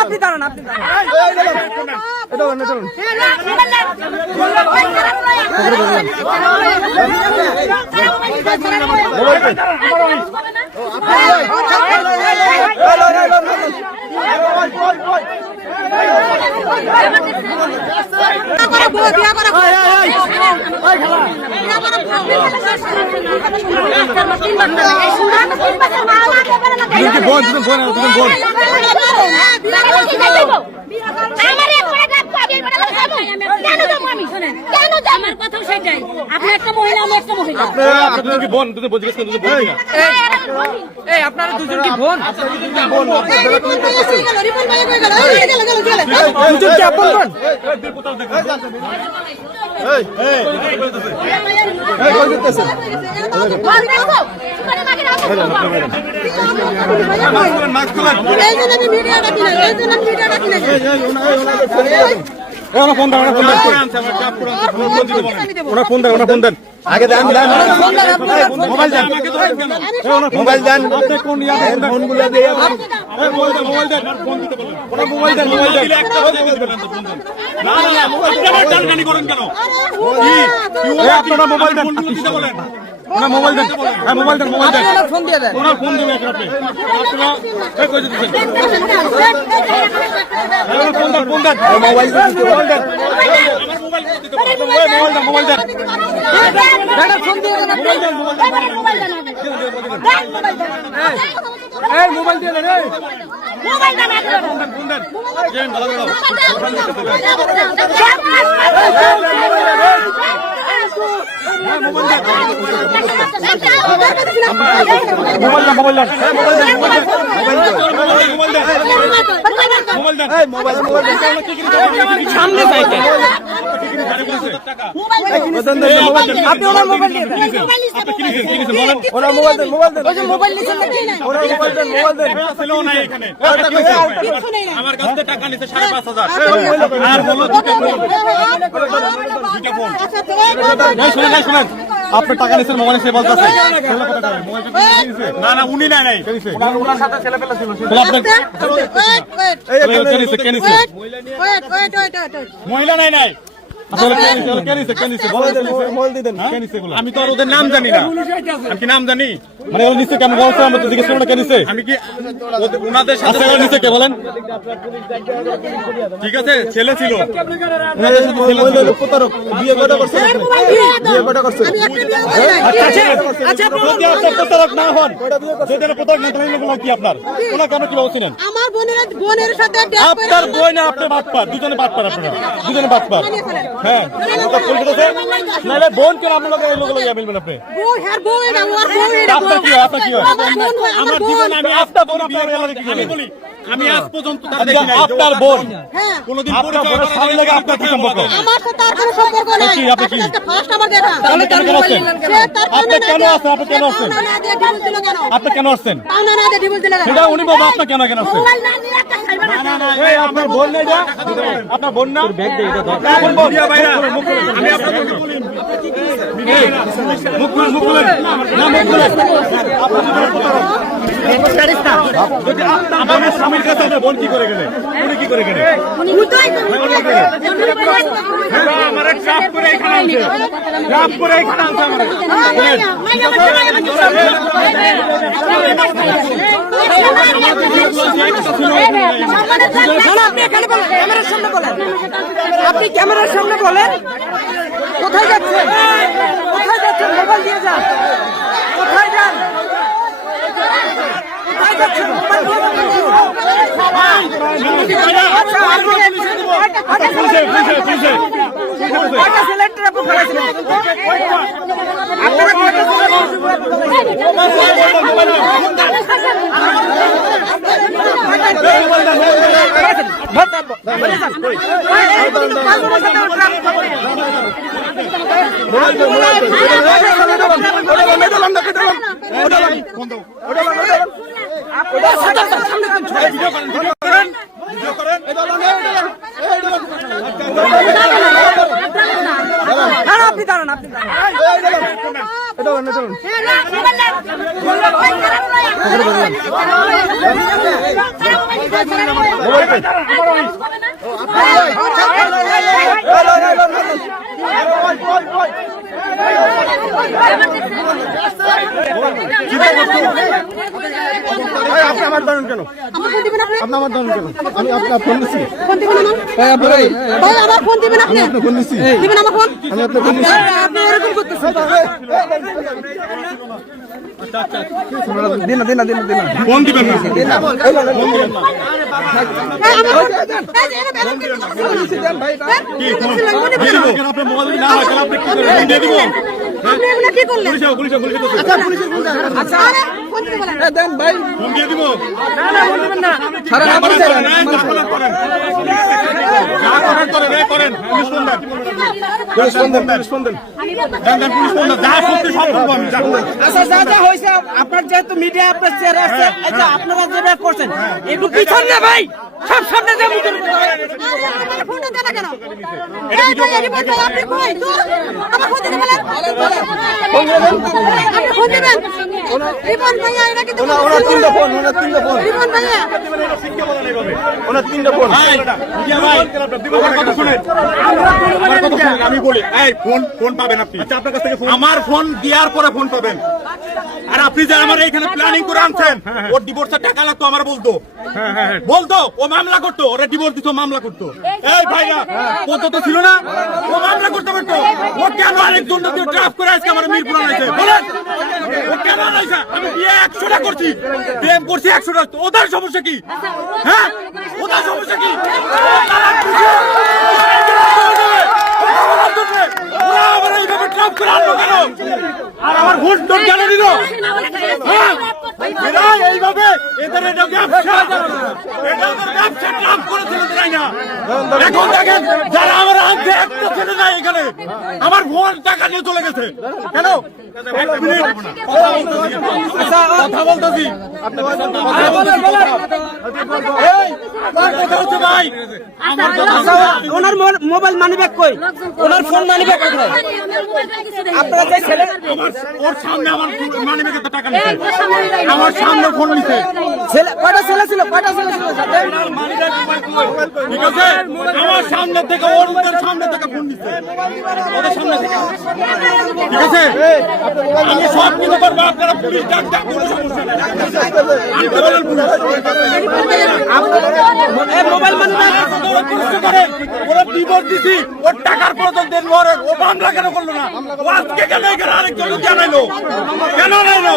আপনি দাঁড়ান, আপনি আমার কথা সেটাই। আপনি একটা মহিলা, আমি একটা মহিলা। আপনারা কি বোন? দুজন বোন জিজ্ঞেস করেন, দুজন বোন কিনা? এই আপনারা দুজন কি বোন? দুজন কি আপন বোন? ফোন দেন আগে দেন, মোবাইল দেন, মোবাইল দেন, ফোনগুলো দিয়ে মোবাইল দেন, মোবাইল দেন, মোবাইল দেন। না না না, মোবাইল টানটানি করেন কেন? আপনারা মোবাইল দেন, বলেন ওনা মোবাইল দেন, হ্যাঁ মোবাইল দেন, মোবাইল দেন, ফোন দিয়ে দেন, ওনার ফোন দেবেন আপনি। আপনারা কই দিতেছেন? ফোন দেন, ফোন দেন, মোবাইল দেন, মোবাইল দেন, মোবাইল দিতে বলেন, মোবাইল দেন, মোবাইল দেন, দাদা ফোন দিয়ে দেন, মোবাইল দেন, মোবাইল দেন, এই মোবাইল দিয়ে দেন, এই মোবাইল দেন, ফোন দেন, জেন ভালো ভালো সামনে যাইতে আপনি ওনার মোবাইল দিয়ে দেন, ওনার মোবাইল দেন, মোবাইল দেন, ওই যে মোবাইল নিছেন নাকি? ওনার মোবাইল দেন, মোবাইল দেন। আমার কাছ থেকে টাকা নিছে 5,500 আর বলো দুটো ফোন। শুনেন আপনার টাকা নিছেন, মোবাইল নিছে বলতাছে না না উনি নাই নাই ওনার সাথে ছেলে পেলা ছিল মহিলা নাই নাই আমি তো আর ওদের নাম জানি না। আমি কি নাম জানি? মানে ওর নিচে কেন বলছে? আমরা তো জিজ্ঞেস করবো কেন নিচে? আমি কি ওনাদের সাথে নিচে কে বলেন? ঠিক আছে, ছেলে ছিল ওনাদের সাথে প্রতারক, বিয়ে কটা করছে, বিয়ে কটা করছে। প্রতারক না হন, প্রতারক না তাহলে কি আপনার ওনা কেন কি বলছিলেন? আমার বোনের সাথে আপনার বই না, আপনি বাটপার, দুজনে বাটপার, আপনারা দুজনে বাটপার। হ্যাঁ নাহলে বোন কেন আপনার লোক মিলবেন আপনি? আপনার কি হয়? আপনার কি হয়? আমার জীবনে আমি আপনার বোন আমি আজ পর্যন্ত আপনার বোন কোনদিন সামনে লাগে আপনার কি সম্পর্ক? আমার সাথে তার কোনো সম্পর্ক নাই। আপনি কি ফার্স্ট আমার দেখা তাহলে কেন আসছেন? আপনি কেন আসছেন? আপনি কেন আসছেন? আপনি কেন আসছেন? সেটা উনি বাবা আপনার কেন কেন আসছেন? আপনার বোন নেই যা, আপনার বোন না ব্যাগ দিয়ে এটা কোন বোন? আমি আপনাকে বলি মুখ খুলেন, মুখ খুলেন, না মুখ খুলেন। আমার স্বামীর কাছে বোন কি করে গেলে? উনি কি করে গেলে? আমার ট্রাপ করে এখানে আনছে, ট্রাপ করে এখানে আনছে আমার। আপনি এখানে বলেন, ক্যামেরার সামনে বলেন, আপনি ক্যামেরার সামনে বলেন কোথায় যাচ্ছেন? কোথায় যাচ্ছেন? মোবাইল দিয়ে যান, কোথায় যান? কোথায় যাচ্ছেন? মোবাইল দিয়ে আপনারা আপনি দাঁড়ান, আপনি দাঁড়ান। আপনি আমার ধরেন কেন? আপনি আমার ধরেন কেন? আমি আপনার ফোন দিচ্ছি। ভাই আমার ফোন দিবেন আপনি? আপনার ফোন দিচ্ছি। দিবেন আমার ফোন? আমি আপনার ফোন দিচ্ছি। আপনি এরকম করতেছেন। দিন না। ফোন দিবেন না। এই আমার ফোন। এই কি ফোন? দিয়ে দিব। আপনি মোবাইল না হয় তাহলে আপনি কি করবেন? দিয়ে দিব। আপনি এগুলো কি করলেন? পুলিশে তো। আচ্ছা পুলিশের ফোন দেন। আচ্ছা ফোন দিতে বলেন। দেন ভাই। ফোন দিয়ে দিব। না ফোন দিবেন না। ছাড়া না করেন, বলছেন। করেন। যা করেন। পুলিশ ফোন দেন। পুলিশ ফোন দেন। পুলিশ ফোন দেন। যা সত্যি সব বলবো আমি। আচ্ছা যা হয়েছে আপনার যেহেতু মিডিয়া আপনার চেহারা আছে আচ্ছা আপনারা যেভাবে করছেন একটু পিছন না ভাই সব সামনে যে মুখের ফোনটা দেন কেন এই ভাই এই বলতে আপনি কই তো আমার ফোন দিতে বলেন আপনি ফোন দিবেন রিপন ভাইয়া এটা কি ওনা তিনটা ফোন। রিপন ভাইয়া ওনা তিনটা ফোন। আমার কথা শুনেন। আমি বলি এই ফোন পাবেন আপনি। আচ্ছা আপনার কাছ থেকে আমার ফোন দেওয়ার পরে ফোন পাবেন। আর আপনি যে আমার এইখানে প্ল্যানিং করে আনছেন ওর ডিভোর্সের টাকা লাগতো আমার বলতো ও মামলা করতো ওরা ডিভোর্স দিত মামলা করতো। এই ভাইরা পদ্ধতি ছিল না ও মামলা করতে পারতো। ও কেন আরেকজন দিয়ে ড্রাফট করে আজকে আমার মিরপুর আনাইছে বলেন ও কেন আনাইছে? আমি বিয়ে 100টা করছি প্রেম করছি 100টা। ওদের সমস্যা কি? হ্যাঁ ওদের সমস্যা কি? ওরা আমার এইভাবে ড্রাফট করে আনলো কেন? আর আমার ভোট টোট কেন দিল? হ্যাঁ এরা এইভাবে এদের এটা ব্যবসা ট্রাম্প করেছিল তাই না? এখন দেখেন যারা আমার আনছে একটা ছেলে নাই এখানে আমার ভোট টাকা নিয়ে চলে গেছে কেন? কথা বলতেছি কথা হচ্ছে ভাই আমার কথা ওনার মোবাইল মানিব্যাগ কই ওনার ফোন মানিব্যাগ কোথায় আপনারা যে ছেলে ওর সামনে আমার মানি ব্যাগে টাকা নিছে আমার সামনে ফোন নিছে ছেলে কয়টা ছেলে ছিল ঠিক আছে আমার সামনে থেকে ওদের সামনে থেকে ফোন নিছে ওদের সামনে থেকে ঠিক আছে আমি সব কিছু করবো আপনারা পুলিশ ডাক কোনো সমস্যা নেই আমি তো বলেন পুলিশ মোবাইল মানিব্যাগ ওরা ডিভোর্স দিছি ওর টাকার প্রয়োজন দেন ও মামলা কেন করলো না? ও আজকে কেন এখানে আরেকজন জানাইলো কেন আনাইলো?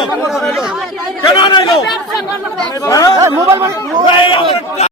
মোবাইল